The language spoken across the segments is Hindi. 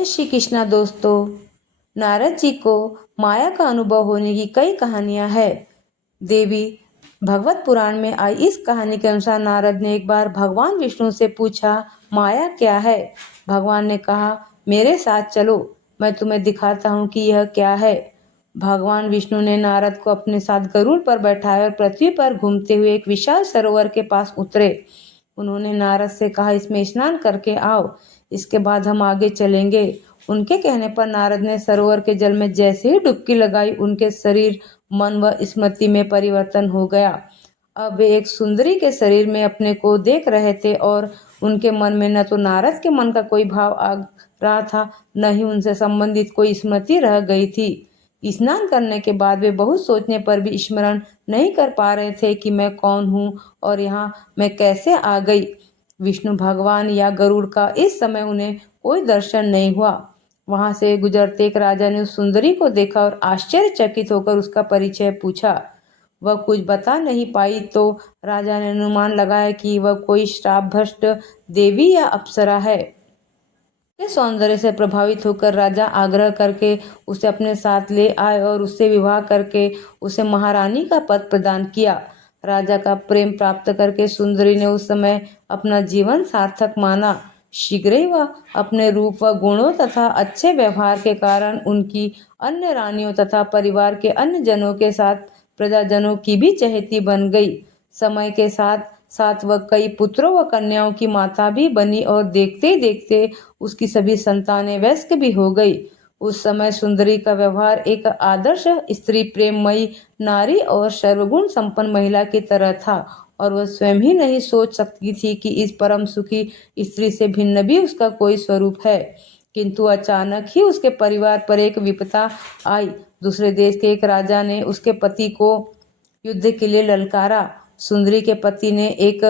जय श्री कृष्णा दोस्तों। नारद जी को माया का अनुभव होने की कई कहानियां हैं। देवी भगवत पुराण में आई इस कहानी के अनुसार नारद ने एक बार भगवान विष्णु से पूछा, माया क्या है। भगवान ने कहा, मेरे साथ चलो, मैं तुम्हें दिखाता हूँ कि यह क्या है। भगवान विष्णु ने नारद को अपने साथ गरुड़ पर बैठाया और पृथ्वी पर घूमते हुए एक विशाल सरोवर के पास उतरे। उन्होंने नारद से कहा, इसमें स्नान करके आओ, इसके बाद हम आगे चलेंगे। उनके कहने पर नारद ने सरोवर के जल में जैसे ही डुबकी लगाई, उनके शरीर, मन व स्मृति में परिवर्तन हो गया। अब वे एक सुंदरी के शरीर में अपने को देख रहे थे और उनके मन में न तो नारद के मन का कोई भाव आ रहा था, न ही उनसे संबंधित कोई स्मृति रह गई थी। स्नान करने के बाद वे बहुत सोचने पर भी स्मरण नहीं कर पा रहे थे कि मैं कौन हूँ और यहाँ मैं कैसे आ गई। विष्णु भगवान या गरुड़ का इस समय उन्हें कोई दर्शन नहीं हुआ। वहां से गुजरते एक राजा ने उस सुंदरी को देखा और आश्चर्यचकित होकर उसका परिचय पूछा। वह कुछ बता नहीं पाई तो राजा ने अनुमान लगाया कि वह कोई श्रापभ्रष्ट देवी या अप्सरा है। के सौंदर्य से प्रभावित होकर राजा आग्रह करके उसे अपने साथ ले आए और उससे विवाह करके उसे महारानी का पद प्रदान किया। राजा का प्रेम प्राप्त करके सुंदरी ने उस समय अपना जीवन सार्थक माना। शीघ्र ही वह अपने रूप व गुणों तथा अच्छे व्यवहार के कारण उनकी अन्य रानियों तथा परिवार के अन्य जनों के साथ प्रजाजनों की भी चहेती बन गई। समय के साथ साथ वह कई पुत्रों व कन्याओं की माता भी बनी और देखते ही देखते उसकी सभी संतानें वयस्क भी हो गई। उस समय सुंदरी का व्यवहार एक आदर्श स्त्री प्रेममयी नारी और सर्वगुण संपन्न महिला की तरह था और वह स्वयं ही नहीं सोच सकती थी कि इस परम सुखी स्त्री से भिन्न भी उसका कोई स्वरूप है। किंतु अचानक ही उसके परिवार पर एक विपदा आई। दूसरे देश के एक राजा ने उसके पति को युद्ध के लिए ललकारा। सुंदरी के पति ने एक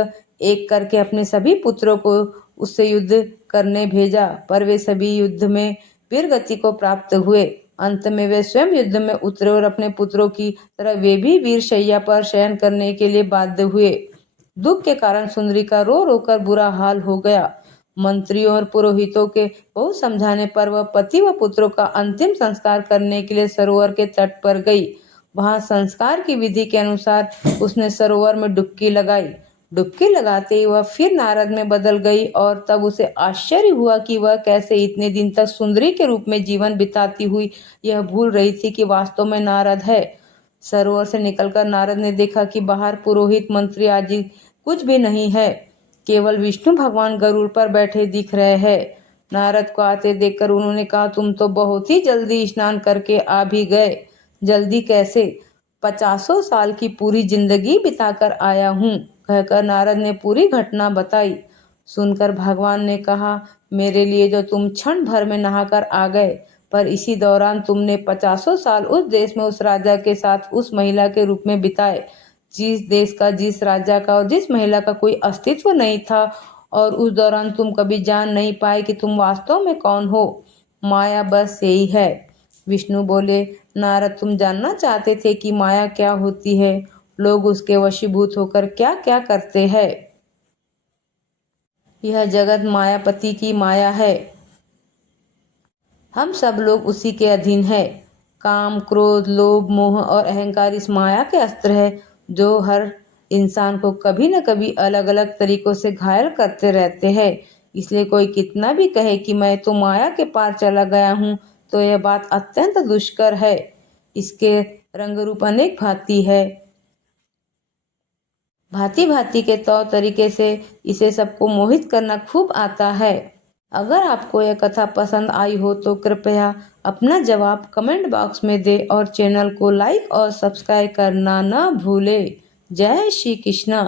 एक करके अपने सभी पुत्रों को उससे युद्ध करने भेजा, पर वे सभी युद्ध में वीरगति को प्राप्त हुए। अंत में वे स्वयं युद्ध में उतरे और अपने पुत्रों की तरह वे भी वीर शैया पर शयन करने के लिए बाध्य हुए। दुख के कारण सुंदरी का रो रो कर बुरा हाल हो गया। मंत्रियों और पुरोहितों के बहुत समझाने पर वह पति व पुत्रों का अंतिम संस्कार करने के लिए सरोवर के तट पर गई। वहां संस्कार की विधि के अनुसार उसने सरोवर में डुबकी लगाई। डुबकी लगाते ही वह फिर नारद में बदल गई और तब उसे आश्चर्य हुआ कि वह कैसे इतने दिन तक सुंदरी के रूप में जीवन बिताती हुई यह भूल रही थी कि वास्तव में नारद है। सरोवर से निकलकर नारद ने देखा कि बाहर पुरोहित, मंत्री आदि कुछ भी नहीं है, केवल विष्णु भगवान गरुड़ पर बैठे दिख रहे हैं। नारद को आते देखकर उन्होंने कहा, तुम तो बहुत ही जल्दी स्नान करके आ भी गए। जल्दी कैसे? 50 साल की पूरी जिंदगी बिताकर आया हूँ, कहकर नारद ने पूरी घटना बताई। सुनकर भगवान ने कहा, मेरे लिए जो तुम क्षण भर में नहाकर आ गए, पर इसी दौरान तुमने 50 साल उस देश में उस राजा के साथ उस महिला के रूप में बिताए, जिस देश का, जिस राजा का और जिस महिला का कोई अस्तित्व नहीं था, और उस दौरान तुम कभी जान नहीं पाए कि तुम वास्तव में कौन हो। माया बस यही है। विष्णु बोले, नारद, तुम जानना चाहते थे कि माया क्या होती है, लोग उसके वशीभूत होकर क्या क्या करते हैं। यह जगत मायापति की माया है। हम सब लोग उसी के अधीन हैं। काम, क्रोध, लोभ, मोह और अहंकार इस माया के अस्त्र है जो हर इंसान को कभी न कभी अलग अलग तरीकों से घायल करते रहते हैं। इसलिए कोई कितना भी कहे कि मैं तो माया के पार चला गया हूँ, तो यह बात अत्यंत दुष्कर है। इसके रंग रूप अनेक भांति है। भांति भांति के तौर तरीके से इसे सबको मोहित करना खूब आता है। अगर आपको यह कथा पसंद आई हो तो कृपया अपना जवाब कमेंट बॉक्स में दें और चैनल को लाइक और सब्सक्राइब करना न भूलें। जय श्री कृष्ण।